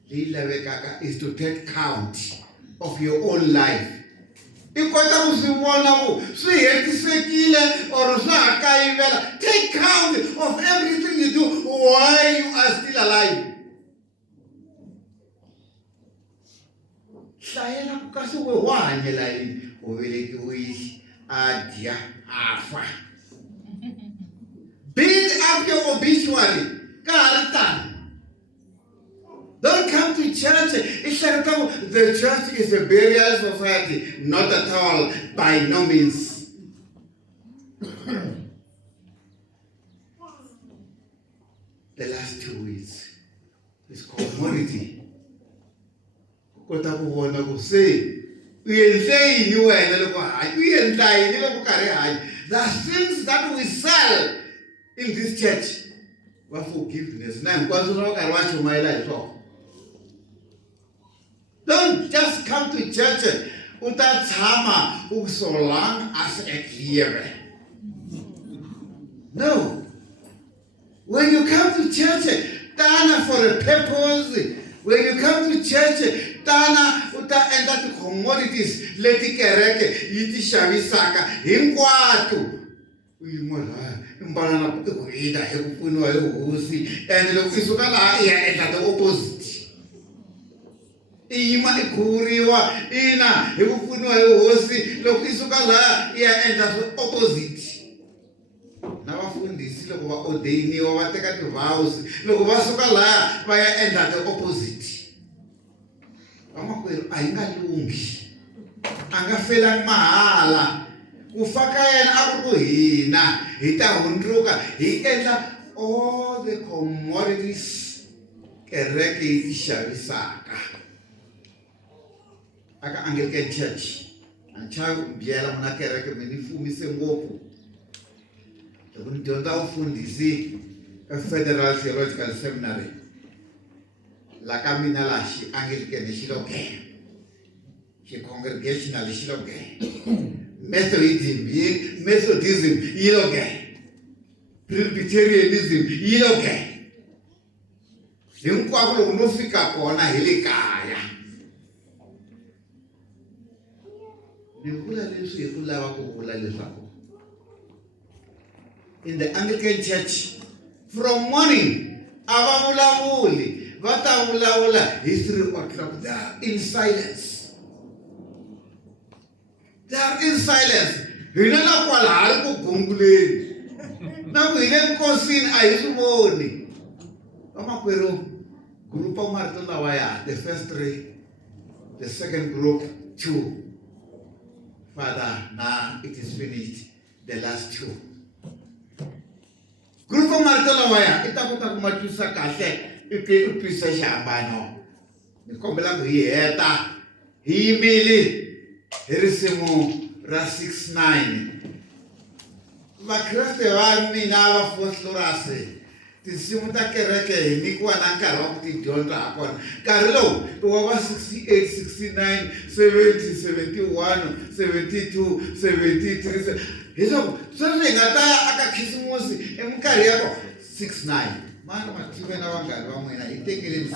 is to take count of your own life. I kota ku swi vona ku swi hetisekile or swa ha kayivela. Take count of everything you do while you are still alive. Hlayela ku kasi we wa hanyela yini, u velekiwile, a dya, a fa. Build up your obituary ka ha ri tano. Don't come to church. The church is a burial society, not at all, by no means. The last 2 weeks is commodity. Kota ku vona ku se u endle yini wena loko hayi u endla yini loko karhi hayi. The things that we sell in this church were forgiveness. Na hinkwaswo swa karhi va chumayela hi swona. Don't just come to church uta tshama so long as a clear. No. When you come to church, tana for a purpose. When you come to church, tana uta enda to commodities. Leti kereke yiti shavisaka hinkwato. Uyimola imbala na kuida hekupunwa yohusi. And lo isuka la iya enda the opposite. Ima ikuriwa ina hekupunwa yohusi. Lo isuka la iya enda the opposite. Nabafundisi loko va ordainiwa va teka ti-vows loko va suka laha va ya endla the opposite. Vamakwerhu a hi nga lunghi, a nga felangi mahala. Ku fa ka yena a ku ri ku hina hi ta hundzuka hi endla all the commodities kereke yi ti xavisaka. Aka Anglican Church a ni chavi ku byela muna kereke mi ni fumise ngopfu. Loko ni dyondza vufundhisi Federal Theological Seminary la ka mina laha xi-Anglican xi lo ke, xi-Congregational xi lo ke, Methodism yi lo ke, Presbyterianism yi lo ke. Hinkwako loko no fika kona hi le kaya. Ni vula leswi hi ku lava ku vula leswaku in the Anglican Church, from morning, avavulavuli, vatavulavula history o'clock. They are in silence. They are in silence. Hina na kwala hari ku gunguleni. Na ku hile nkosini a hi swi voni. Vamakwerhu, group of marito lawaya, the first 3, the second group 2. Father, now it is finished. The last 2. Group of marito lawaya ita kota ku matwisa kahle i twisa xihambano. Ni kombela ku hi heta hi yimile hi risimu ra 6-9. Vakreste va mina va Foslorus tinsimu ta kereke hi nyikiwa na nkarhi wa ku ti dyondza ha kona. Nkarhi lowu i wa va 68, 69, 70, 71, 72, 73. Hiloko sweswi hi nga ta ya aka khisimusi eminkarhi ya ko 6-9. Mani mative na vanghani va n'wina hi tekeleni 6-9.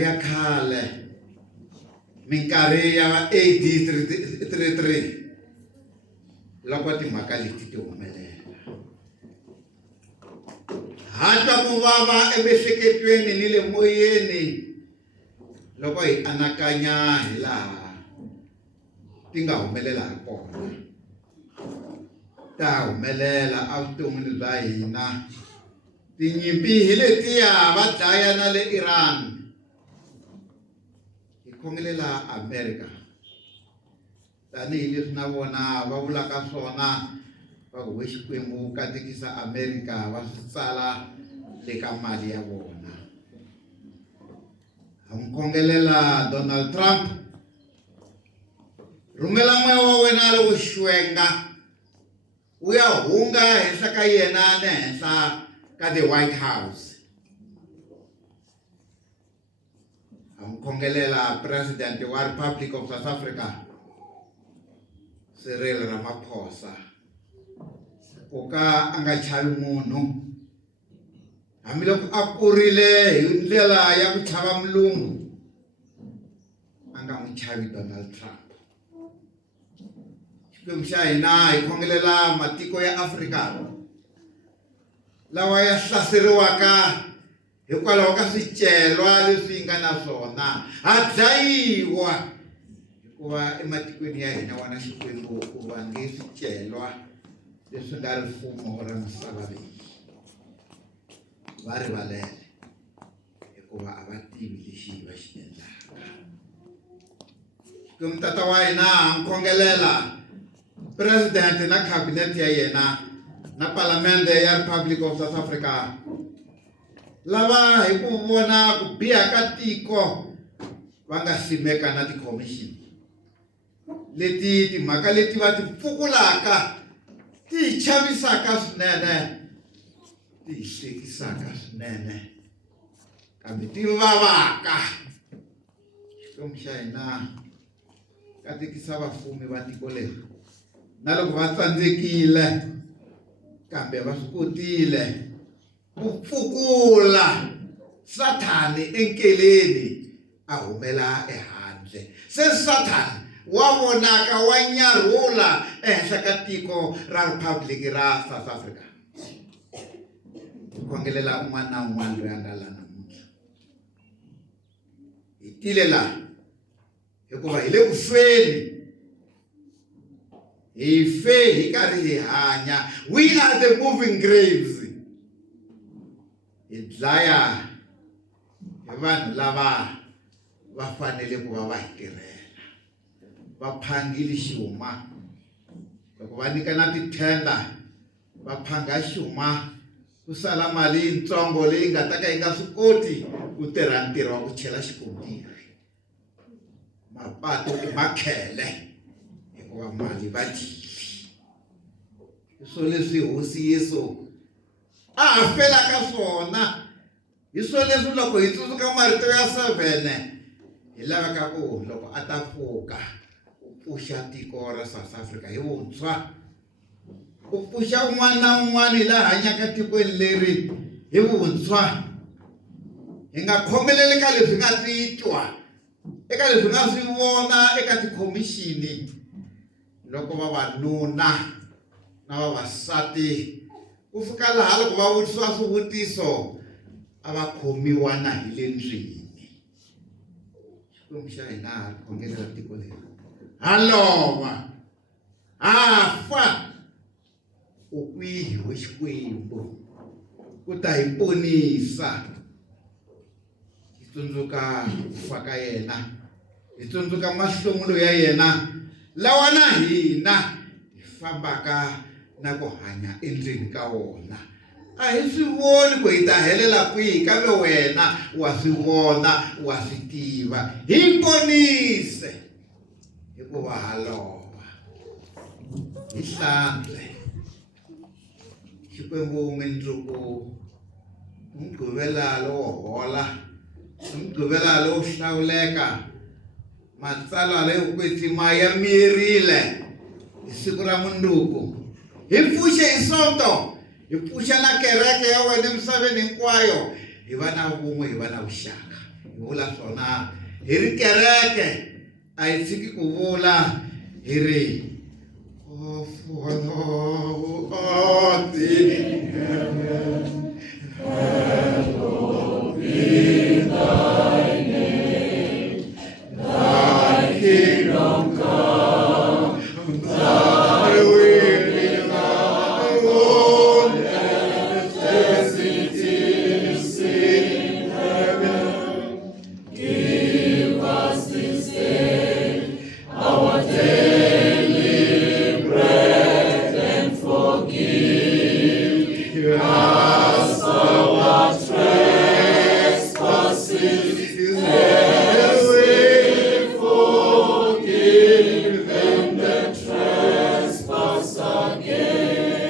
minkarhi ya khale, minkarhi ya va AD 33 loko timhaka leti ti humelela. Hatwa ku vava emiehleketweni ni le moyeni loko hi anakanya hi laha ti nga humelela ha kona. Ta humelela evuton'wini bya hina. Tinyimpi hi letiya va dlaya na le Iran. Hi khongelela America. Tanihileswi na vona va vulaka swona va ku Xikwembu katekisa America va swi tsala le ka mali ya vona. Ha n'wi khongelela Donald Trump. Rhumela moya wa wena loko xwenga wu ya hunga henhla ka yena ni henhla ka the White House. Ha n'wi khongelela President wa Republic of South Africa Cyril Ramaphosa ku ka a nga chavi munhu, hambiloko a kurile hi ndlela ya ku chava mulungu, a nga n'wi chavi Donald Trump. Xikwembu xa hina hi khongelela matiko ya Afrika lawa ya hlaseriwaka hikwalaho ka swicelwa leswi nga na swona, ha dlayiwa hikuva ematikweni ya hina wana Xikwembu ku vange swicelwa leswi nga ri mfumo ra misava leyi. Va rivalele hikuva a va tivi lexi va xi endlaka. Xikwembu tata wa hina ha n'wi khongelela President na cabinet ya yena na palamende ya Republic of South Africa, lava hi ku vona ku biha ka tiko va nga simeka na ti-commission leti timhaka leti va ti pfukulaka, ti hi chavisaka swinene, ti hi hlekisaka swinene, kambe ti vavaka. Xikwembu xa hina katekisa vafumi va tiko leri, na loko va tsandzekile kambe va swi kotile ku pfukula Sathani enkeleni a humela ehandle. Se Sathani wa vonaka wa nyarhula ehenhla ka tiko ra Republic ra South Africa. Hi khongelela un'wana na un'wana loyi a nga la namuntlha. Hi tile laha hikuva hi le ku feni. Hi fe hi karhi hi hanya. We are the moving graves. Hi dlaya hi vanhu lava va fanele ku va hi tirhela. Va phangile xuma. Loko va nyikana tithenda va phanga xuma, ku sala mali yitsongo leyi nga ta ka yi nga swi koti ku tirha ntirho wa ku chela xikontiri. Mapatu i makhele hikuva mali va dyile. Swo leswi hosi Yesu a ha felaka swona. Hi swo leswi loko hi tsundzuka marito ya 7 hi lavaka ku loko a ta pfuka u pfuxa tiko ra South Africa hi vuntshwa, u pfuxa un'wana na un'wana la hanyaka tikweni leri hi vuntshwa. Hi nga khomeleli ka leswi nga titwa, eka leswi nga swi vona eka tikhomixini. Loko vavanuna na vavasati ku fika laha loko va vutisiwa swivutiso a va khomiwa na hi le ndlwini. Xikwembu xa hina ha khongelela tiko leri. Ha lova, ha fa. U kwihi we Xikwembu ku ta hi ponisa. Hi tsundzuka ku fa ka yena, hi tsundzuka mahlomolo ya yena lawa na hina hi fambaka na ku hanya endzeni ka wona. A hi swi voni ku hi ta helela kwihi, kambe wena wa swi vona, wa swi tiva. Hi ponise hikuva ha lova. Hi hlantswe. Xikwembu mundzuku umgqivela lowo hola, umgqivela lowo hlawuleka. Matsalwa leyi kwetsima ya miyerile hi siku ra munduku. Hi pfuxe hi sonto, hi pfuxa na kereke ya wena emisaveni hinkwayo. Hi va na vun'we, hi va na vuxaka. vula swona hi ri kereke a hi tshiki ku vula hi ri Our Father who art in heaven, hallowed be thy name. Thy kingdom come, thy will be done on earth as it is in heaven. Give us this day our daily bread and forgive us our trespasses as we forgive them that trespass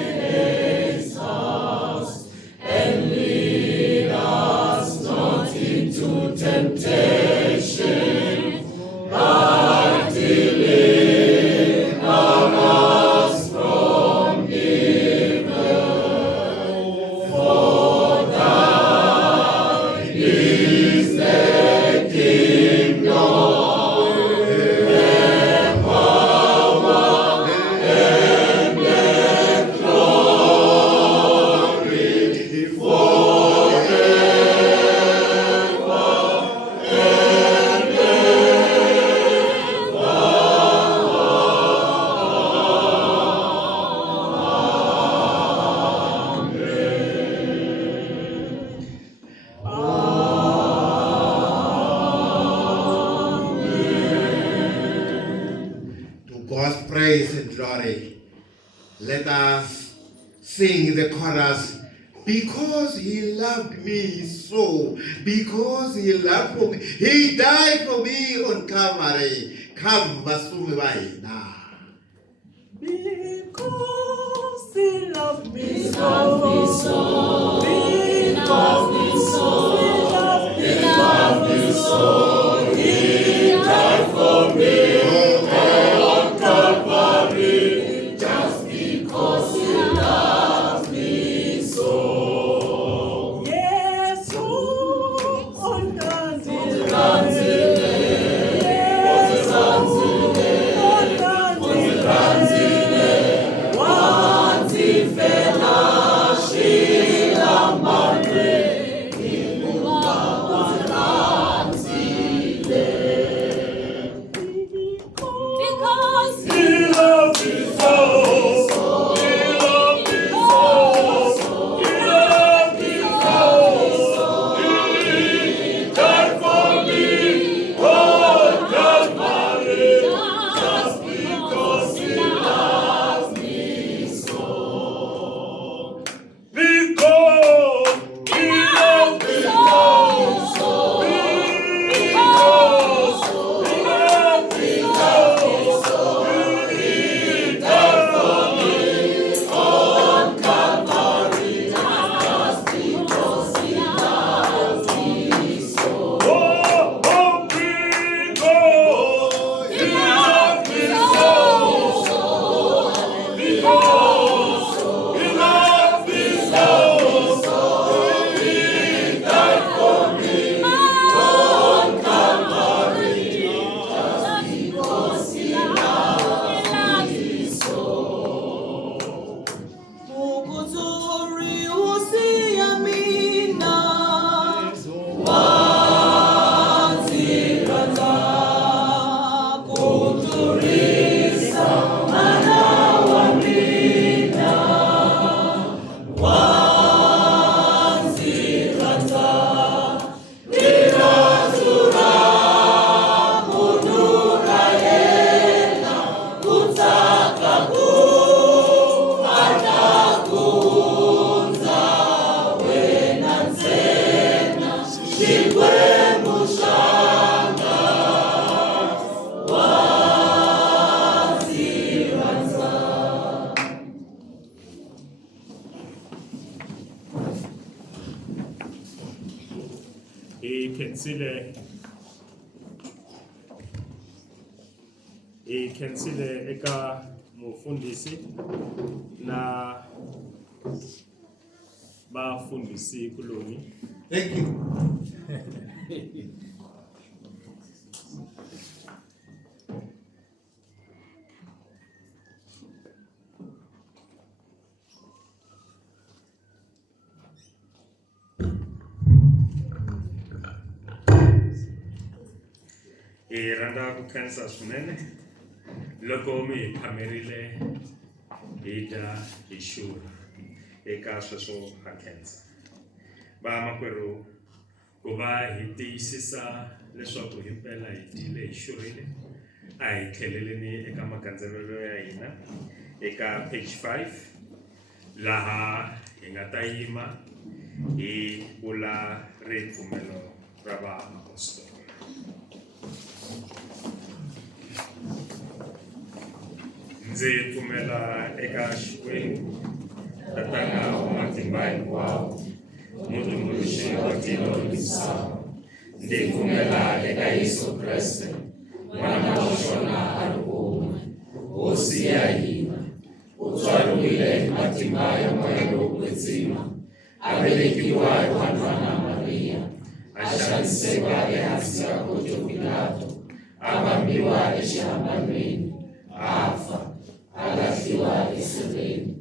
against us. And lead us not into temptation, but deliver us from evil. For thine is the kingdom, the power, and the glory forever and To God's praise and glory, let us sing the chorus. Because he loved me so, because he loved for me, he died for me on Calvary. Come, basumi ba hina. Because he loved me He so. loved me so. He loved me so. He loved me so. He died for me on Calvary, just because he loved me so. Yes, on Because he loved me so. He loved me so. He loved me so. He died for me on Calvary, just because he loves me so. Because he loved me so. Because he loved me so. He died for me on Calvary, just because he loves me so. Oh, because he loved me so. Because he loved me so. He died for me on Calvary, just because he loves me so. Mukuzuri usiyamina, wazirata kuturisa mana wamina, wazirata niratura munura yena kutaka kuhata kuunza wena nzena shikwe mushanga wazirata. hi khensile eka mufundhisi na vafundhisi kuloni. Thank you. hi rhandza ku khensa swinene loko mi hi phamerile hi dya hi xurha eka sweswo ha khensa vamakwerhu ku va hi tiyisisa leswaku himpela hi dyile hi xurhile a hi tlheleleni eka magandzelelo ya hina eka page 5 laha hi nga ta yima hi vula ripfumelo ra vaapostoli. Ndzi pfumela eka Xikwembu Tatana wa matimba hinkwawo, mutumbuluxi wa tilo ni misava. Ndzi pfumela eka Yesu Kriste, n'wana wa xona a ri un'we, hosi ya hina, u tswariwile hi matimba ya moya lowo kwetsima, a velekiwa hi wanuna Mariya, a xaniseka ehansi ka Pontiyo Pilato, a vambiwa exihambanweni, a fa, a lahliwa esirheni,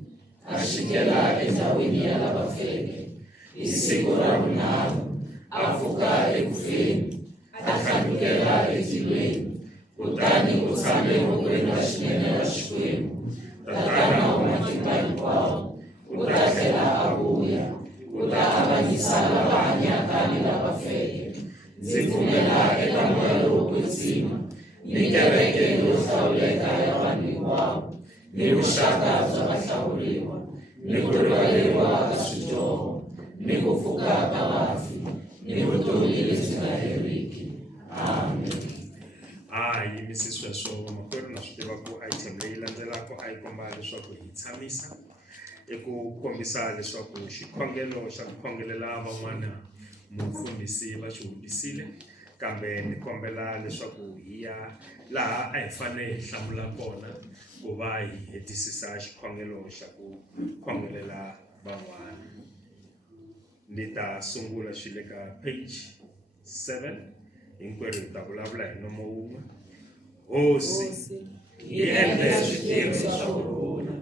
a xikela endhawini ya lava feke, hi siku ra vunharhu, a pfuka ekufeni, a tlhandlukela etilweni, kutani u tshame evokweni ra xinene ra Xikwembu, Tatana wa matimba hinkwawo, u ta tlhela a vuya, u ta avanyisa lava hanyaka ni lava feke. Ndzi pfumela eka moya lowo kwetsima, ni kereke yo hlawuleka ya vanhu hinkwavo, ni vuxaka bya vahlawuriwa, ni ku rivaleriwa ka swidyoho, ni ku pfuka ka vafi, ni vutomi lebyi nga heriki. Amen. Yimisi sweswo vamakwerhu na swi tiva ku item leyi landzelaka a yi komba leswaku hi tshamisa eku kombisa leswaku xikhongelo xa ku khongelela van'wana mufundhisi va xi hundisile, kambe ni kombela leswaku hi ya laha a hi fanele hi hlamula kona ku va hi hetisisa xikhongelo xa ku khongelela van'wana. Ni ta sungula xi le ka page 7, hinkwerhu hi ta vulavula hi nomo wun'we. Hosi hi endle switirho swa kurhula,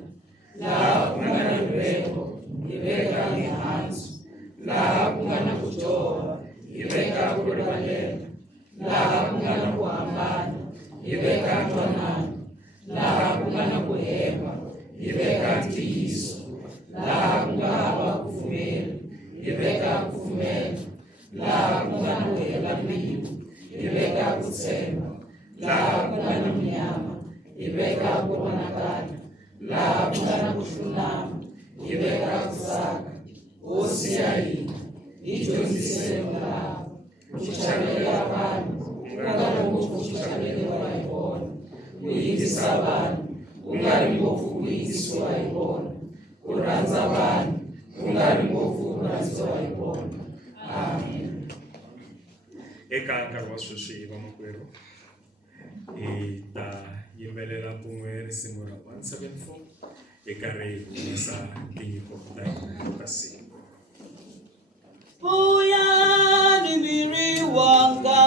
laha ku nga na riveko hi veka mihandzu, laha ku nga na ku dyoha hi veka ku rivalela, laha ku nga na ku hambana hi veka ntwanano, laha ku nga na ku hemba hi veka ntiyiso, laha ku nga hava ku pfumela hi veka ku pfumela, laha ku nga na ku hela mbilu hi veka ku tshemba, laha ku nga na munyama hi veka ku vonakala, laha ku nga na ku hlulama hi veka ku tsaka. Hosi ya hina hi dyondzise milawu, ku chavelela vanhu ku nga ri ngopfu ku chaveriwa hi vona, ku yingisa vanhu ku nga ri ngopfu ku yingisiwa hi vona, ku rhandza vanhu ku nga ri ngopfu ku rhandziwa hi vona. Amen. Eka nkarhi wa sweswi vamakwerhu hi ta yimbelela kun'we risimu ra 174 eka ri humesa tinyiko ta hina ta siku. Vuyani miri wanga